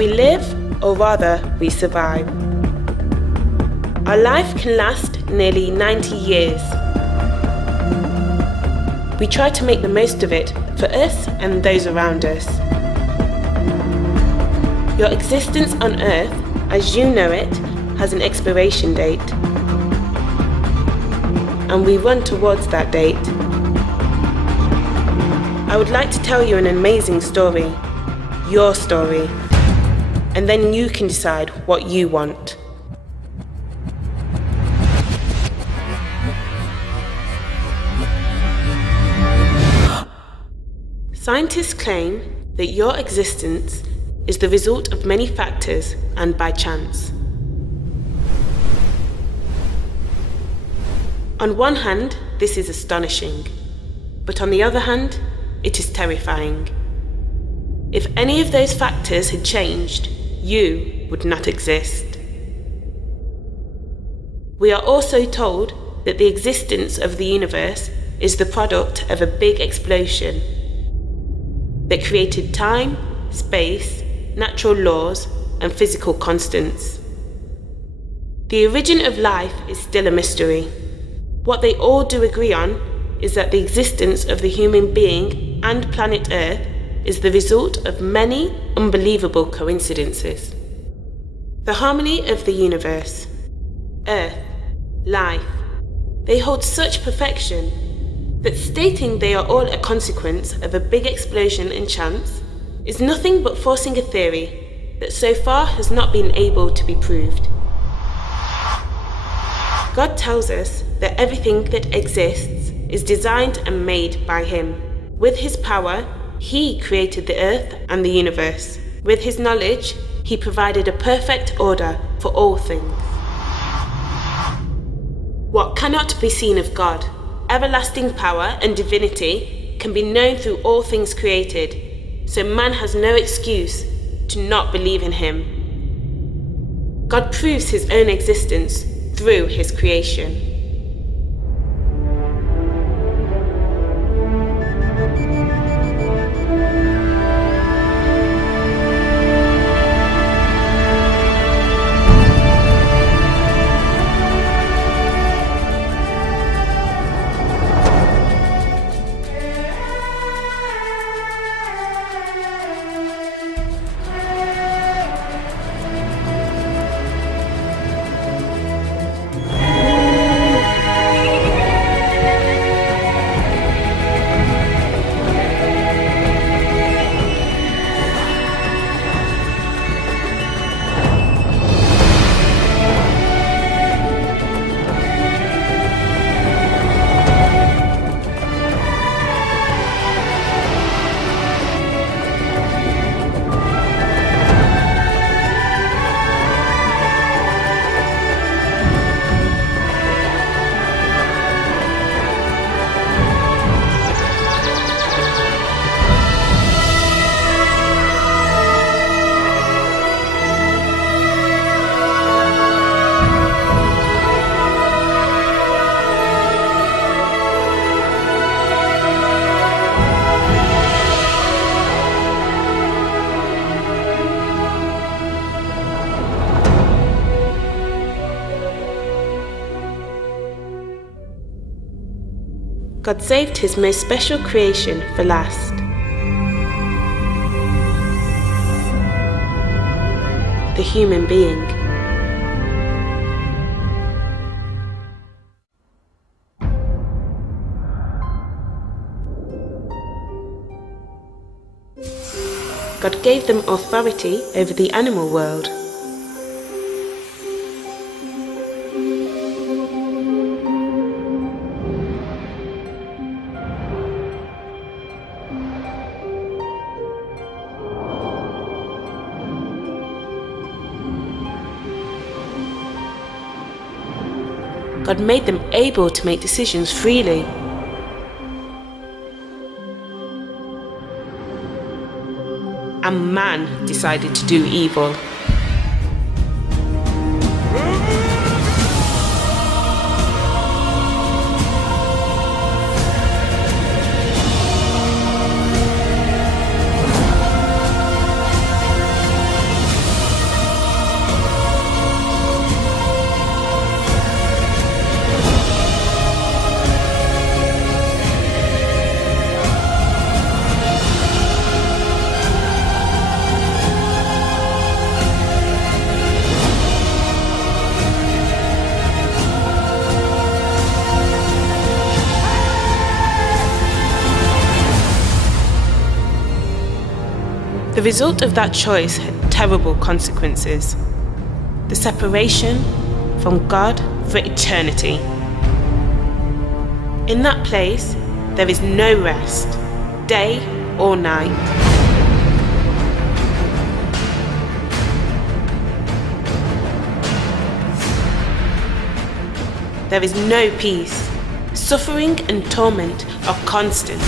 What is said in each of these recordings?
We live, or rather, we survive. Our life can last nearly 90 years. We try to make the most of it for us and those around us. Your existence on Earth, as you know it, has an expiration date. And we run towards that date. I would like to tell you an amazing story, your story, and then you can decide what you want. Scientists claim that your existence is the result of many factors and by chance. On one hand, this is astonishing, but on the other hand, it is terrifying. If any of those factors had changed, you would not exist. We are also told that the existence of the universe is the product of a big explosion that created time, space, natural laws, and physical constants. The origin of life is still a mystery. What they all do agree on is that the existence of the human being and planet Earth is the result of many unbelievable coincidences. The harmony of the universe, Earth, life, they hold such perfection that stating they are all a consequence of a big explosion and chance is nothing but forcing a theory that so far has not been able to be proved. God tells us that everything that exists is designed and made by Him. With His power, He created the earth and the universe. With His knowledge, He provided a perfect order for all things. What cannot be seen of God, everlasting power and divinity, can be known through all things created, so man has no excuse to not believe in Him. God proves His own existence through His creation. God saved His most special creation for last. The human being. God gave them authority over the animal world. God made them able to make decisions freely. And man decided to do evil. The result of that choice had terrible consequences. The separation from God for eternity. In that place, there is no rest, day or night. There is no peace. Suffering and torment are constant.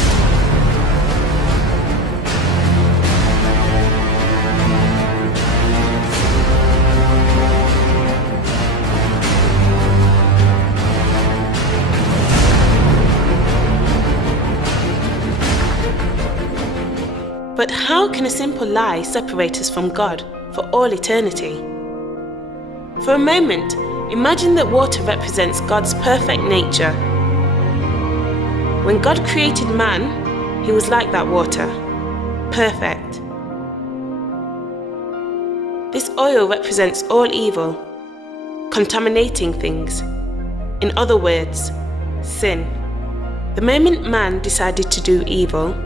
But how can a simple lie separate us from God for all eternity? For a moment, imagine that water represents God's perfect nature. When God created man, he was like that water, perfect. This oil represents all evil, contaminating things. In other words, sin. The moment man decided to do evil,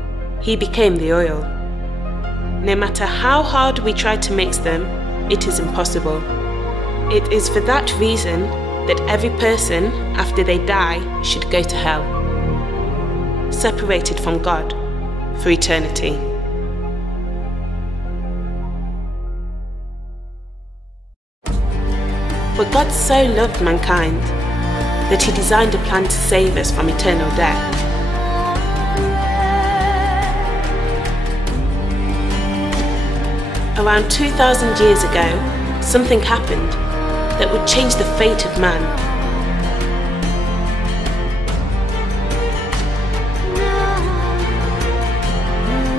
he became the oil. No matter how hard we try to mix them, it is impossible. It is for that reason that every person, after they die, should go to hell, separated from God for eternity. But God so loved mankind that he designed a plan to save us from eternal death. Around 2,000 years ago, something happened that would change the fate of man.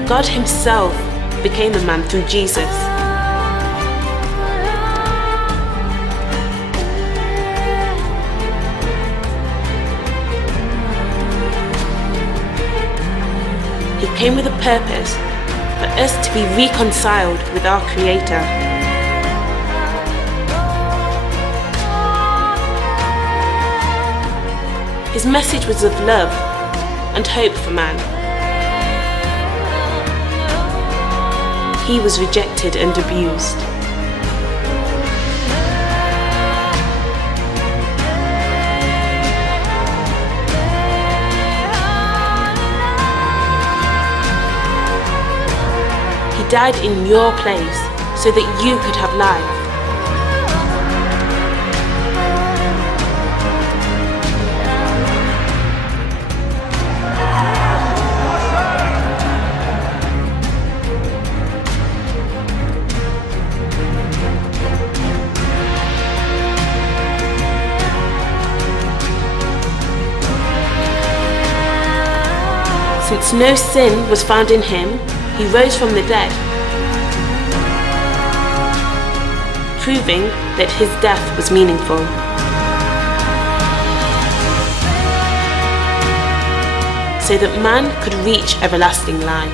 God himself became a man through Jesus. He came with a purpose for us to be reconciled with our Creator. His message was of love and hope for man. He was rejected and abused. He died in your place so that you could have life. Since no sin was found in him, he rose from the dead, proving that his death was meaningful. So that man could reach everlasting life.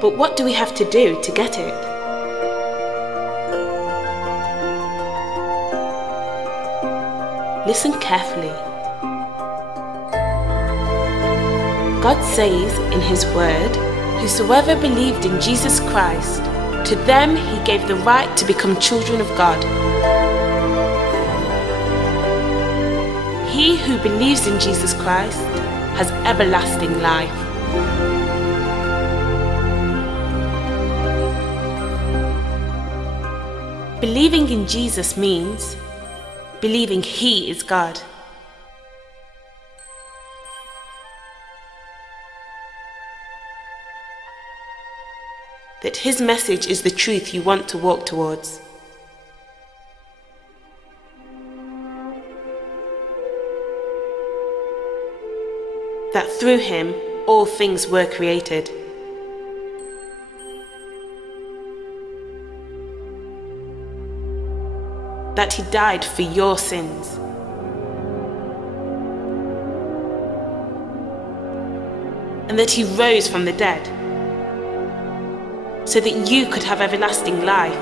But what do we have to do to get it? Listen carefully. God says in his word, "Whosoever believed in Jesus Christ, to them he gave the right to become children of God." He who believes in Jesus Christ has everlasting life. Believing in Jesus means believing he is God. That his message is the truth you want to walk towards. That through him all things were created. That he died for your sins. and that he rose from the dead, so that you could have everlasting life.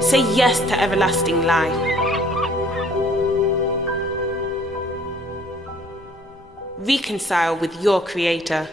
Say yes to everlasting life. Reconcile with your Creator.